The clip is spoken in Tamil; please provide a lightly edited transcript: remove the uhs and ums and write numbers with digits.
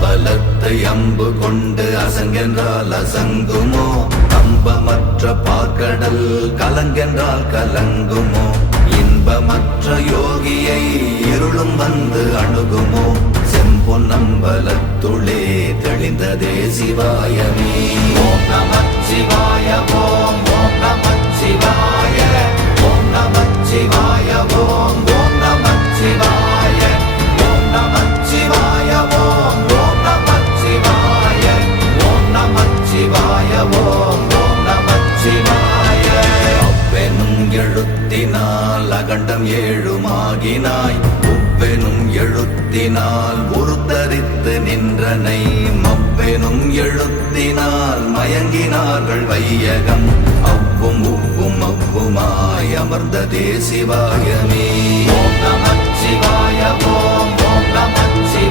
அம்பலத்தை அம்பு கொண்டு அசங்கென்றால் அசங்குமோ? அம்பமற்ற பார்க்கடல் கலங்கென்றால் கலங்குமோ? இன்பமற்ற யோகியை இருளும் வந்து அணுகுமோ? செம்பொன்னம்பலத்துளே தெளிந்ததே சிவாயமே. ஓம் நமச்சிவாய ஓம் ஓம் நமச்சிவாய ஓம் நமச்சிவாய ஓம் ஓம் நமச்சிவாய ஓம் நமச்சிவாய ஓம் ஓம் நமச்சிவாய ஓம் நமச்சிவாய ஓம் ஓம் நமச்சிவாய. அவ்வெனும் எழுத்தினால் அகண்டம் ஏழுமாகினாய், உவ்வெனும் எழுத்தினால் உருத்தரித்து நின்றனை, மவ்வெனும் எழுத்தினால் மயங்கினார்கள் வையகம். அவ்வும் உவ்வும் அவ்வுமாய் அமர்ந்ததே சிவாயமே. ஓம் நமச்சிவாய ஓம் ஓம் நம